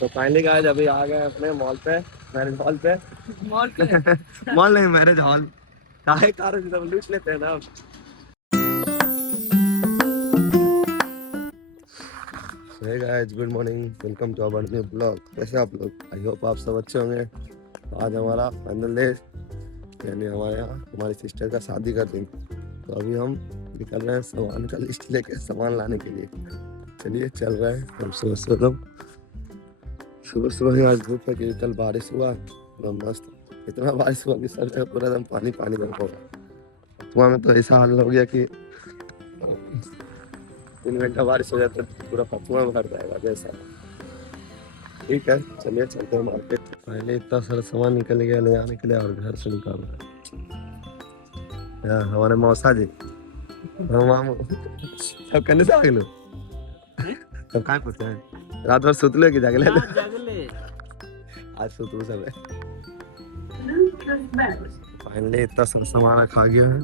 तो finally guys अभी आ गए अपने मॉल पे, मैरिज हॉल पे। मॉल पे मॉल नहीं, मैरिज हॉल। काहे कार जब लूट लेते हैं ना। Hey guys, good morning, welcome to our new blog. कैसे आप लोग? आई होप आप सब अच्छे होंगे। तो आज हमारा फाइनल डे, यानी हमारे यहाँ हमारी सिस्टर का शादी का दिन। तो अभी हम निकल रहे हैं सामान का लिस्ट लेके, सामान लाने के लिए। चलिए चल रहे हैं हम सुबह सुबह ही। आज धूप है कि कल बारिश हुआ एकदम मस्त। इतना बारिश हुआ कि सर जगह पूरा एकदम पानी पानी बन गया। कुआं में तो ऐसा हाल हो गया कि 3 घंटा बारिश हो जाए तो पूरा कुआं भर जाएगा जैसा। ठीक है, चलिए चलते हैं मार्केट। पहले इतना सारा सामान निकल गया ले आने के लिए और घर से निकाल रहे हैं। हमारे मौसा जी हम सब करने से आगे लो सब कहाँ पूछते हैं। रात भर सुतले कि जागले? जगले आज सुतू सब है। फाइनली इतना सब सामान खा गया है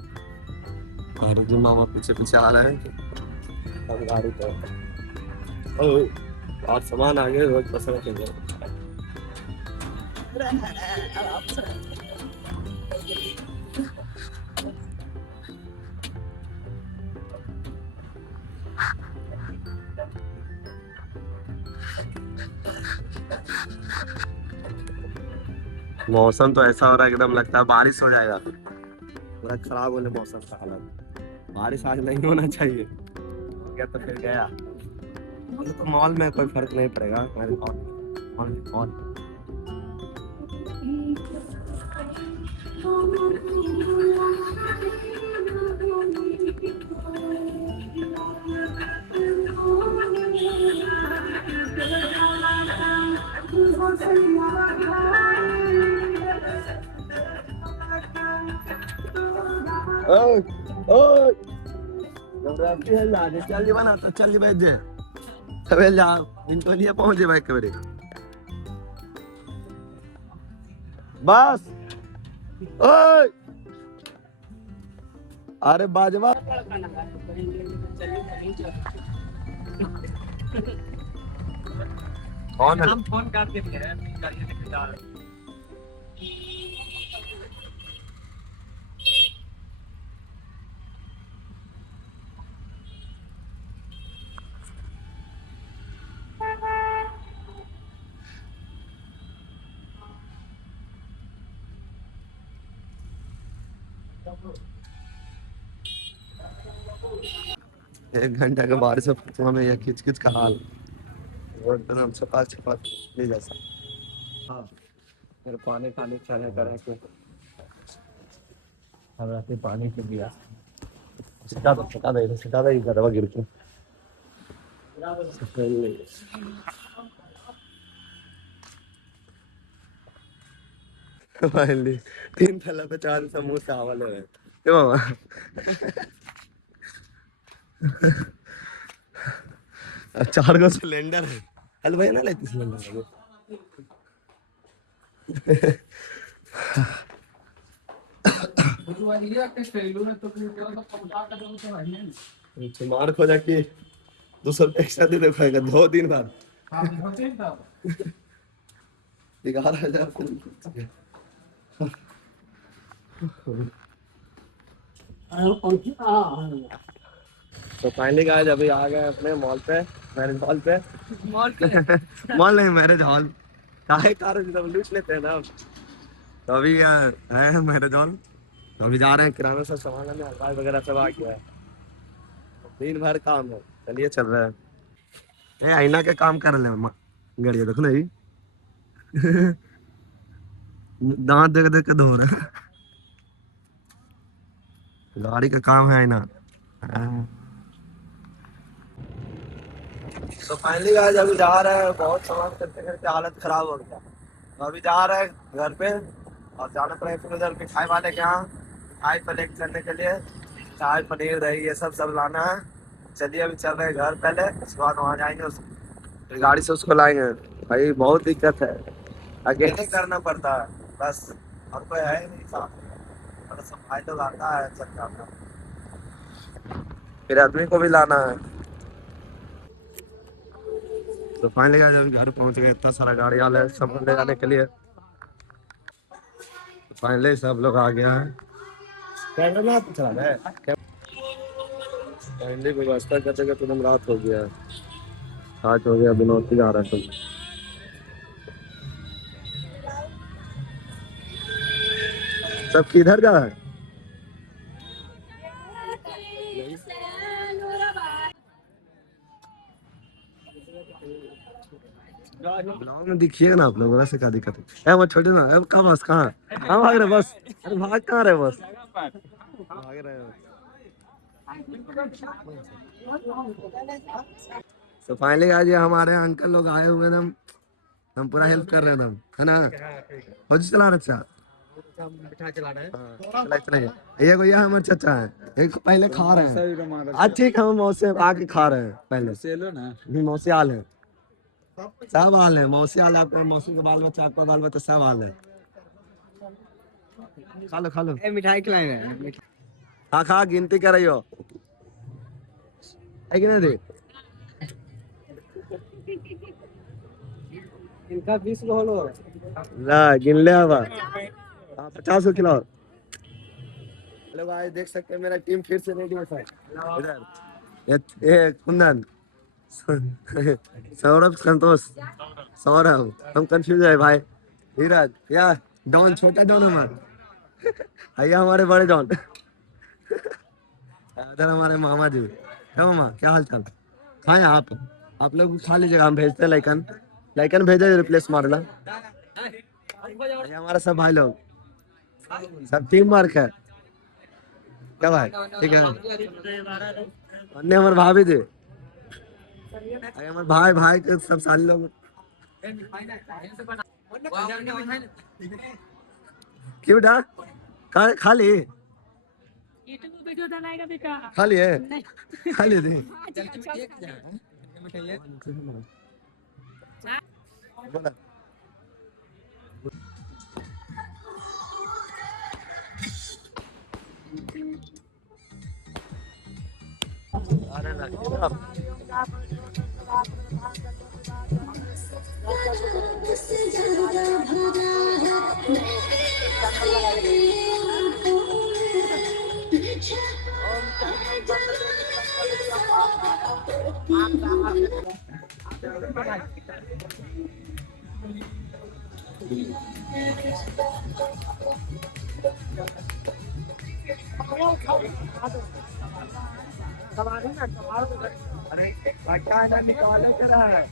और जो मामा पीछे पीछे आ रहे हैं हम गाड़ी पर। और सामान आ गए रोज पसंद कर गए। मौसम तो ऐसा हो रहा है एकदम लगता है बारिश हो जाएगा। पूरा खराब होने मौसम का हालत। बारिश आज नहीं होना चाहिए, हो गया तो फिर गया। तो मॉल में कोई फर्क नहीं पड़ेगा हमारे मॉल। ओए ओए जबरदस्ती है लागे चल जी बना तो चल जी बैठ जे तबे जा इनको लिए पहुंच जे भाई कबरे बस। ओए अरे बाजवा कौन है? हम फोन करके कह रहे हैं गाड़ी लेके जा रहे हैं। एक घंटा के बारिश से फतुआ में यह खिच खिच का हाल रोड पर हम छपा छपा ले जैसा। हाँ फिर पानी पानी चले करे के हम रहते पानी के दिया सिटा दे गरबा गिर के। फाइनली 3 थैला पे 4 समोसे आवल है ए बाबा। और 4 गो सिलेंडर है। हल भाई ना लेती सिलेंडर मार खो जाके 200 रुपये एक्स्ट्रा दे देखो 2 दिन बाद 11,000। तो फाइनली गाइस अभी आ गए अपने मॉल पे, मैरिज हॉल पे। मॉल पे मॉल नहीं, मैरिज हॉल। काहे कार जब लूट लेते हैं ना। तो अभी है मैरिज हॉल। तो अभी जा रहे हैं किराना सा सामान लेने, हलवाई वगैरह सब आ गया है। दिन भर काम है, चलिए चल रहे हैं। ए आईना के काम कर ले गाड़ी देखो ना ये दांत देख देख के धो रहे हैं। गाड़ी का काम है आईना। तो फाइनली गाइस अभी जा रहे हैं, बहुत सामान करते करते हालत खराब हो गया। तो अभी जा रहे हैं घर पे और जाना पड़ेगा फिर उधर मिठाई वाले के यहाँ मिठाई कलेक्ट करने के लिए। चाय पनीर दही ये सब लाना है। चलिए अभी चल रहे हैं घर पहले, उसके बाद वहाँ जाएंगे फिर गाड़ी से उसको लाएंगे। भाई बहुत दिक्कत है, अकेले करना पड़ता है बस, और कोई है ही नहीं साथ। और सब भाई लोग आता है चल जाता, फिर आदमी को भी लाना है। तो फाइनली आज हम घर पहुंच गए। इतना सारा गाड़ी वाला है सब ले जाने के लिए। फाइनली सब लोग आ गया है। कैमरा में आप चला रहे हैं। फाइनली व्यवस्था करते करते एकदम रात हो गया है। आज हो गया विनोद जा रहा है तो सब किधर का है। ब्लॉग में दिखिएगा ना आप लोग, वैसे क्या दिक्कत है। वो छोटे ना अब कहाँ बस कहाँ कहाँ भाग रहे बस। अरे भाग कहाँ रहे बस भाग रहे हो। तो फाइनली आज ये हमारे अंकल लोग आए हुए हैं। हम पूरा हेल्प कर रहे हैं है ना। हो जी चला रहे चला इतना ही। ये भैया हमारे चाचा है। एक पहले खा रहे हैं। आज ठीक है हम मौसी आके खा रहे हैं पहले मौसी आल है सब हाल है। मौसी हाल आपका मौसी के बाल बच्चा आपका बाल बच्चा सब हाल है। खा लो मिठाई खिलाए हैं। खा गिनती कर रही हो है कि नहीं रे। इनका 20 गो होलो। ला गिन ले अब। हाँ 50 को खिलाओ। हेलो भाई देख सकते हैं मेरा टीम फिर से रेडी है सर। इधर ये कुंदन सौरभ संतोष सौरभ हम कंफ्यूज है भाई। धीरज या डॉन छोटा डॉन हमारे भैया हमारे बड़े डॉन। इधर हमारे मामा जी है। मामा क्या हाल चाल खाए आप लोग खा लीजिएगा। हम भेजते हैं लाइकन लाइकन भेजे रिप्लेस मारना। ये हमारा सब भाई लोग सब टीम वर्क है क्या भाई ठीक है। अन्य हमारे भाभी जी अरे हमारे भाई भाई के सब सारे लोग क्यों डा खा ली वीडियो बनाएगा बेटा। खा लिए खा लिए थे बोला। अरे अरे क्या है ना निकालने के रहा है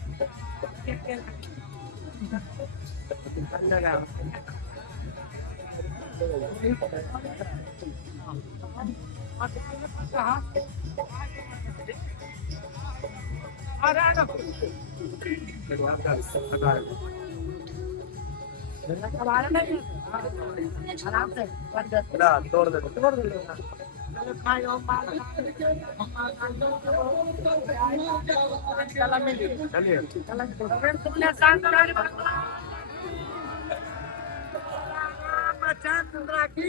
तोड़ दे चलिए चंद्र की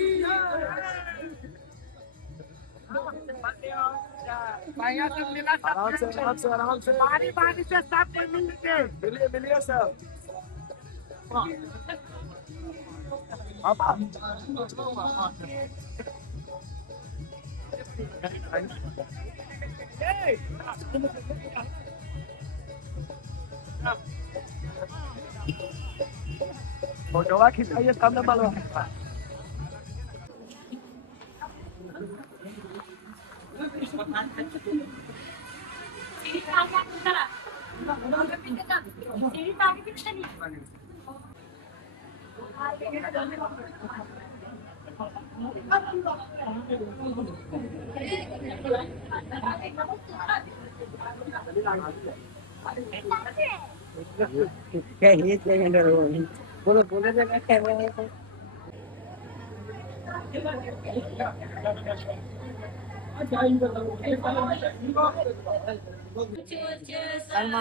आराम से बारी से सब मिलिए सब फोटोवा खिंचाइए तब न मालूम। बोलो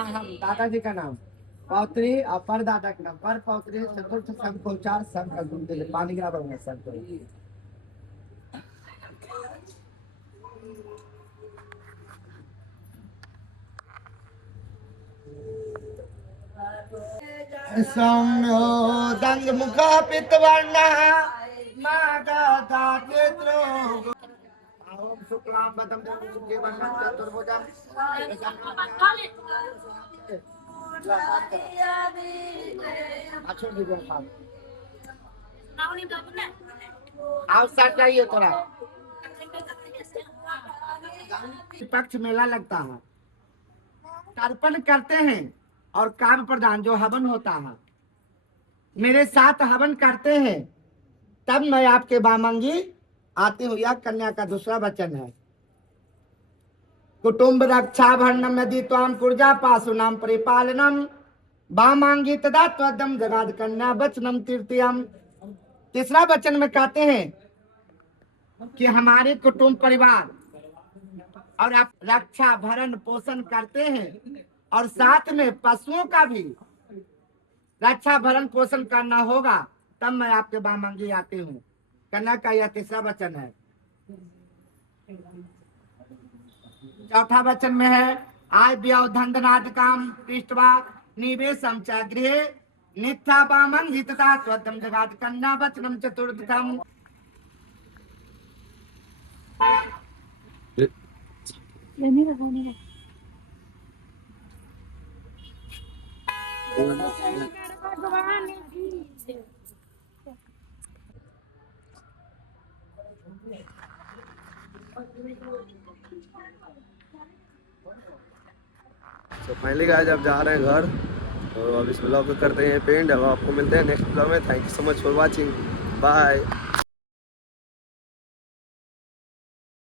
हम दादाजी का नाम पौत्री और परदादा का नाम पर पौत्री चतुर्थ संकुल 4 संकुल पानी गिरा बना संकुल। सौम्यो दंग मुख पितवर्ण माता नेत्रो ओम शुक्लां बदम सुखे वर्णं चतुर्भुजं अच्छे जीवन खाओ अवसर चाहिए थोड़ा पक्ष मेला लगता है तर्पण करते हैं और काम प्रदान जो हवन होता है मेरे साथ हवन करते हैं तब मैं आपके बामंगी आती हूँ। यह कन्या का दूसरा वचन है। कुटुंब रक्षा भरणम यदि त्वाम कुर्जा पासुनाम परिपालनम बामांगी तदा त्वदम जगाद कन्या वचनम तृतीयम। तीसरा वचन में कहते हैं कि हमारे कुटुंब परिवार और आप रक्षा भरण पोषण करते हैं और साथ में पशुओं का भी रक्षा भरण पोषण करना होगा तब मैं आपके बामंगी आती हूँ। कन्या का यह तीसरा वचन है। चौथा वचन में है आय व्यय धन काम पृष्ठवा निवेशम च गृहे नित्या बामंगी तथा त्वदम जगाद कन्या वचनम चतुर्थम। तो फाइनली गाइस अब जा रहे हैं घर तो अब इस ब्लॉग को करते हैं पेंड। अब आपको मिलते हैं नेक्स्ट ब्लॉग में। Thank you so much for watching. Bye.